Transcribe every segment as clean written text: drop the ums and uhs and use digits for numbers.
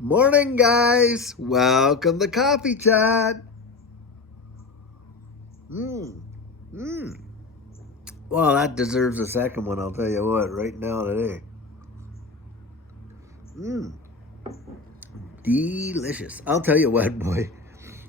Morning, guys. Welcome to Coffee Chat. Mmm. Mmm. Well, that deserves a second one, I'll tell you what, right now today. Mmm. Delicious. I'll tell you what, boy.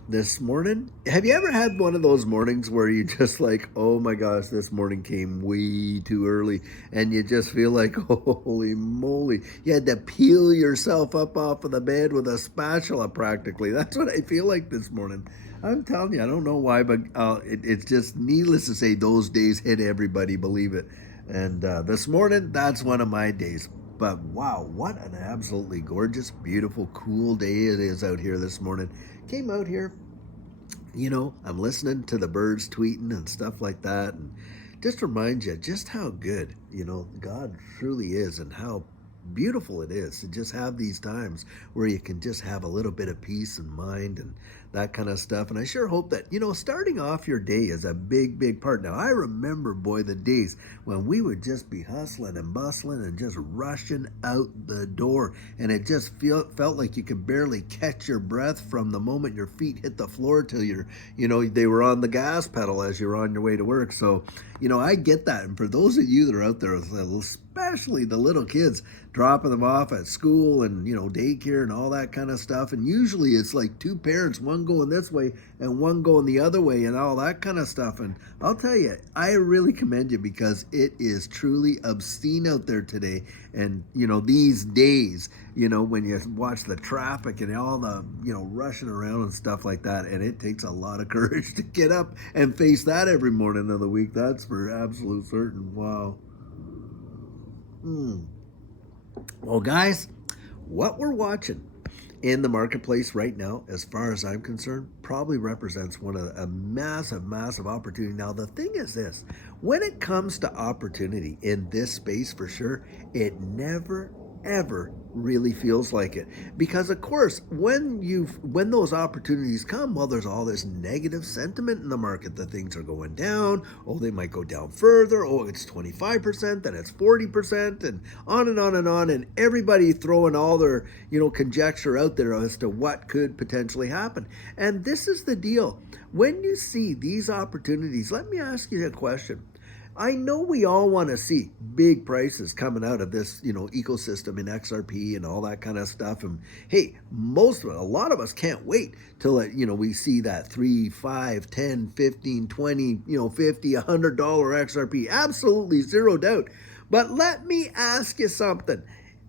This morning, have you ever had one of those mornings where you just like, oh my gosh, this morning came way too early, and you just feel like, holy moly, you had to peel yourself up off of the bed with a spatula practically. That's what I feel like this morning. I'm telling you, I don't know why, but it's just needless to say, those days hit everybody, believe it. And this morning, that's one of my days. But wow, what an absolutely gorgeous, beautiful, cool day it is out here this morning. Came out here, I'm listening to the birds tweeting and stuff like that, and just reminds you just how good, God truly is, and how beautiful it is to just have these times where you can just have a little bit of peace and mind and that kind of stuff. And I sure hope that, starting off your day is a big, big part. Now, I remember, boy, the days when we would just be hustling and bustling and just rushing out the door. And it just felt like you could barely catch your breath from the moment your feet hit the floor till they were on the gas pedal as you're on your way to work. So, I get that. And for those of you that are out there, especially the little kids, dropping them off at school and daycare and all that kind of stuff, and usually it's like two parents, one going this way and one going the other way and all that kind of stuff. And I'll tell you, I really commend you, because it is truly obscene out there today. And these days, when you watch the traffic and all the rushing around and stuff like that, and it takes a lot of courage to get up and face that every morning of the week. That's for absolute certain. Wow. Well, guys, what we're watching in the marketplace right now, as far as I'm concerned, probably represents one of a massive, massive opportunity. Now, the thing is this: when it comes to opportunity in this space, for sure, it never ever really feels like it, because of course when those opportunities come, well, there's all this negative sentiment in the market that things are going down. Oh, they might go down further. Oh, it's 25%, then it's 40%, and on and on and on, and everybody throwing all their conjecture out there as to what could potentially happen. And this is the deal: when you see these opportunities, let me ask you a question. I know we all want to see big prices coming out of this, ecosystem in XRP and all that kind of stuff. And hey, a lot of us can't wait till we see that 3, 5, 10, 15, 20, 50, $100 XRP. Absolutely zero doubt. But let me ask you something.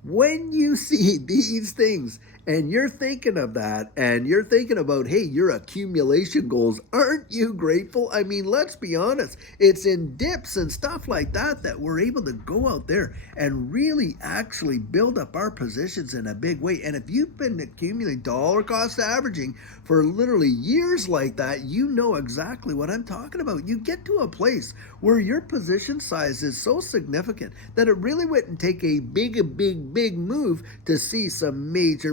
When you see these things and you're thinking of that, and you're thinking about, hey, your accumulation goals, aren't you grateful? I mean, let's be honest. It's in dips and stuff like that that we're able to go out there and really actually build up our positions in a big way. And if you've been accumulating dollar cost averaging for literally years like that, you know exactly what I'm talking about. You get to a place where your position size is so significant that it really wouldn't take a big move to see some major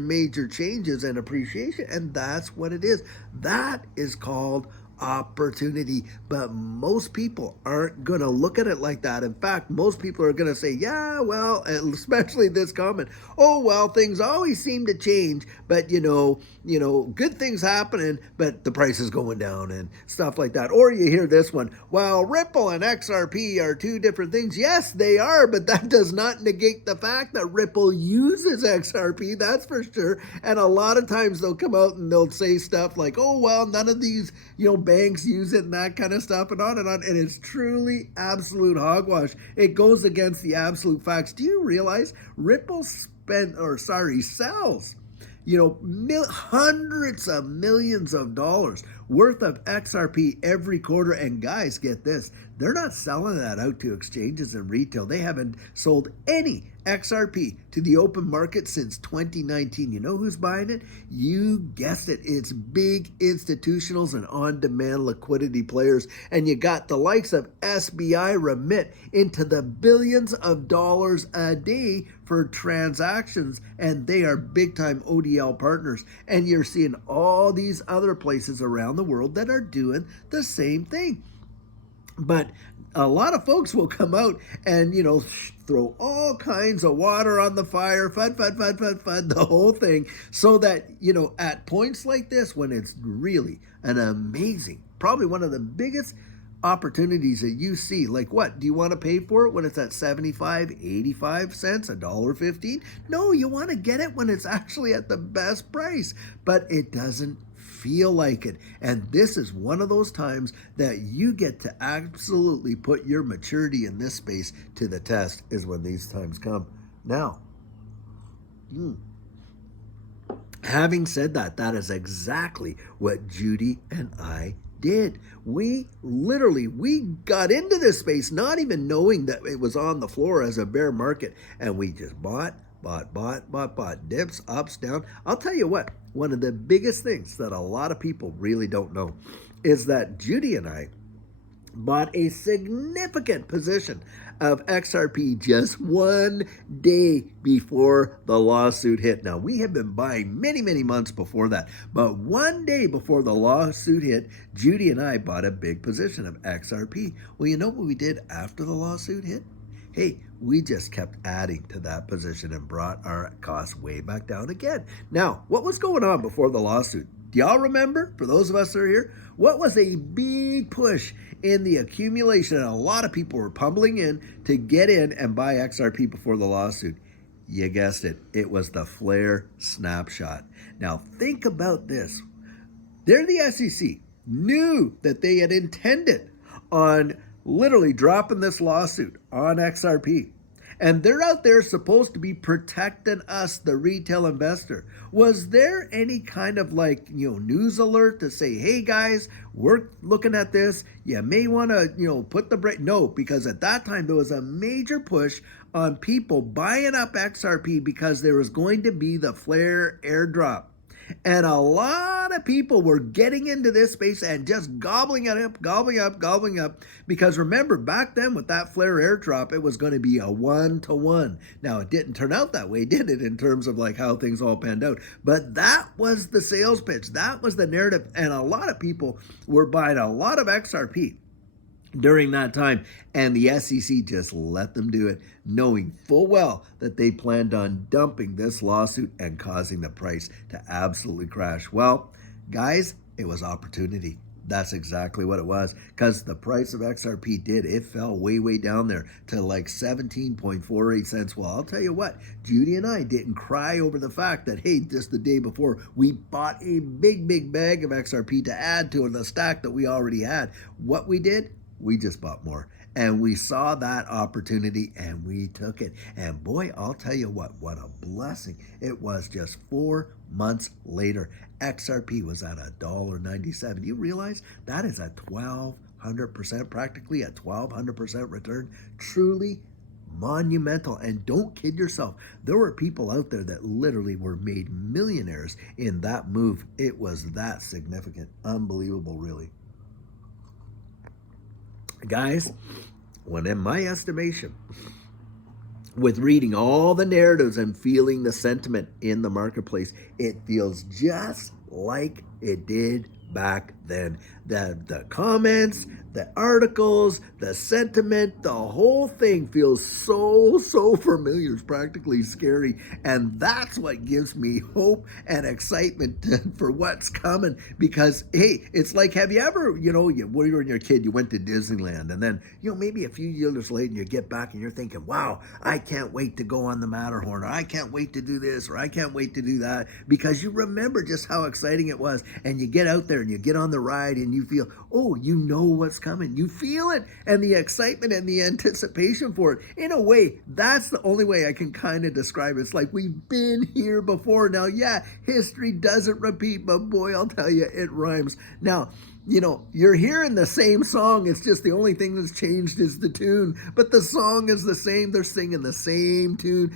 changes and appreciation. And that's what it is. That is called opportunity. But most people aren't going to look at it like that. In fact, most people are going to say, yeah, well, especially this comment, oh, well, things always seem to change, but good things happening, but the price is going down and stuff like that. Or you hear this one, well, Ripple and XRP are two different things. Yes, they are, but that does not negate the fact that Ripple uses XRP, that's for sure. And a lot of times they'll come out and they'll say stuff like, oh, well, none of these, banks use it and that kind of stuff, and on and on. And it's truly absolute hogwash. It goes against the absolute facts. Do you realize Ripple sells hundreds of millions of dollars worth of XRP every quarter? And guys, get this, they're not selling that out to exchanges and retail. They haven't sold any XRP to the open market since 2019. You know who's buying it? You guessed it. It's big institutionals and on-demand liquidity players. And you got the likes of SBI remit into the billions of dollars a day for transactions, and they are big-time ODL partners. And you're seeing all these other places around the world that are doing the same thing. But a lot of folks will come out and, throw all kinds of water on the fire, fud, the whole thing, so that, at points like this, when it's really an amazing, probably one of the biggest opportunities that you see, like what do you want to pay for it when it's at 75, 85 cents, $1.15? No, you want to get it when it's actually at the best price, but it doesn't feel like it. And this is one of those times that you get to absolutely put your maturity in this space to the test, is when these times come. Now, having said that, that is exactly what Judy and I did. We got into this space not even knowing that it was on the floor as a bear market, and we just bought, dips, ups, down. I'll tell you what, one of the biggest things that a lot of people really don't know is that Judy and I bought a significant position of XRP just one day before the lawsuit hit. Now, we have been buying many, many months before that, but one day before the lawsuit hit, Judy and I bought a big position of XRP. Well, you know what we did after the lawsuit hit? Hey, we just kept adding to that position and brought our costs way back down again. Now, what was going on before the lawsuit? Do y'all remember, for those of us that are here, what was a big push in the accumulation? And a lot of people were pummeling in to get in and buy XRP before the lawsuit. You guessed it. It was the flare snapshot. Now, think about this. They're the SEC, knew that they had intended on literally dropping this lawsuit on XRP. And they're out there supposed to be protecting us, the retail investor. Was there any kind of news alert to say, hey guys, we're looking at this. You may want to, put the brake. No, because at that time there was a major push on people buying up XRP because there was going to be the flare airdrop. And a lot of people were getting into this space and just gobbling up. Because remember, back then with that flare airdrop, it was going to be a 1-to-1. Now, it didn't turn out that way, did it, in terms of how things all panned out? But that was the sales pitch. That was the narrative. And a lot of people were buying a lot of XRP during that time, and the SEC just let them do it, knowing full well that they planned on dumping this lawsuit and causing the price to absolutely crash. Well, guys, it was opportunity. That's exactly what it was, because the price of XRP it fell way down there to 17.48 cents. Well, I'll tell you what, Judy and I didn't cry over the fact that, hey, just the day before, we bought a big bag of XRP to add to the stack that we already had. What we did, we just bought more, and we saw that opportunity and we took it. And boy, I'll tell you what a blessing it was. Just 4 months later, XRP was at $1.97. You realize that is a 1,200%, practically a 1,200% return. Truly monumental. And don't kid yourself, there were people out there that literally were made millionaires in that move. It was that significant. Unbelievable, really. Guys, when in my estimation, with reading all the narratives and feeling the sentiment in the marketplace, it feels just like it did back then. The comments, the articles, the sentiment, the whole thing feels so familiar. It's practically scary. And that's what gives me hope and excitement for what's coming. Because, hey, it's like, have you ever, when you were your kid, you went to Disneyland, and then, maybe a few years later, you get back and you're thinking, wow, I can't wait to go on the Matterhorn, or I can't wait to do this, or I can't wait to do that, because you remember just how exciting it was. And you get out there and you get on the ride and you feel, oh, you know what's coming. You feel it, and the excitement and the anticipation for it. In a way, that's the only way I can kind of describe it. It's like we've been here before. Now, yeah, history doesn't repeat, but boy, I'll tell you, it rhymes. Now, you're hearing the same song. It's just the only thing that's changed is the tune. But the song is the same. They're singing the same tune.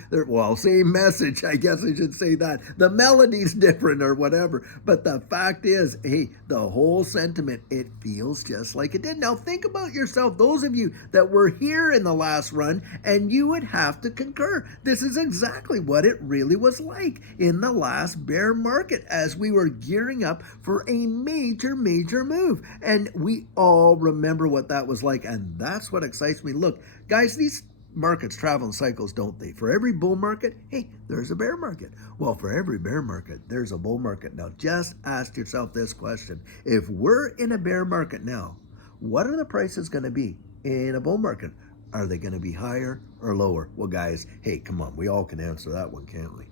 Same message. I guess I should say that. The melody's different or whatever. But the fact is, hey, the whole sentiment, it feels just like it did. Now, think about yourself, those of you that were here in the last run, and you would have to concur. This is exactly what it really was like in the last bear market as we were gearing up for a major move. move. And we all remember what that was like. And that's what excites me. Look, guys, these markets travel in cycles, don't they? For every bull market, hey, there's a bear market. Well, for every bear market, there's a bull market. Now, just ask yourself this question. If we're in a bear market now, what are the prices going to be in a bull market? Are they going to be higher or lower? Well, guys, hey, come on. We all can answer that one, can't we?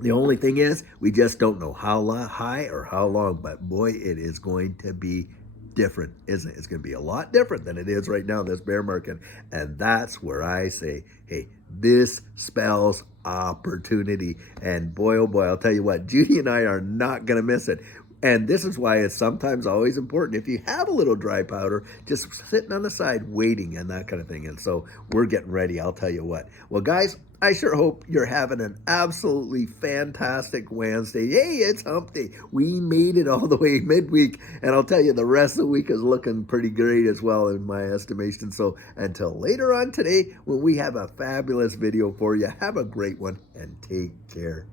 The only thing is, we just don't know how high or how long, but boy, it is going to be different, isn't it? It's going to be a lot different than it is right now in this bear market. And that's where I say, hey, this spells opportunity. And boy, oh boy, I'll tell you what, Judy and I are not going to miss it. And this is why it's sometimes always important, if you have a little dry powder, just sitting on the side waiting and that kind of thing. And so we're getting ready, I'll tell you what. Well, guys, I sure hope you're having an absolutely fantastic Wednesday. Hey, it's hump day. We made it all the way midweek. And I'll tell you, the rest of the week is looking pretty great as well in my estimation. So until later on today, when we have a fabulous video for you, have a great one and take care.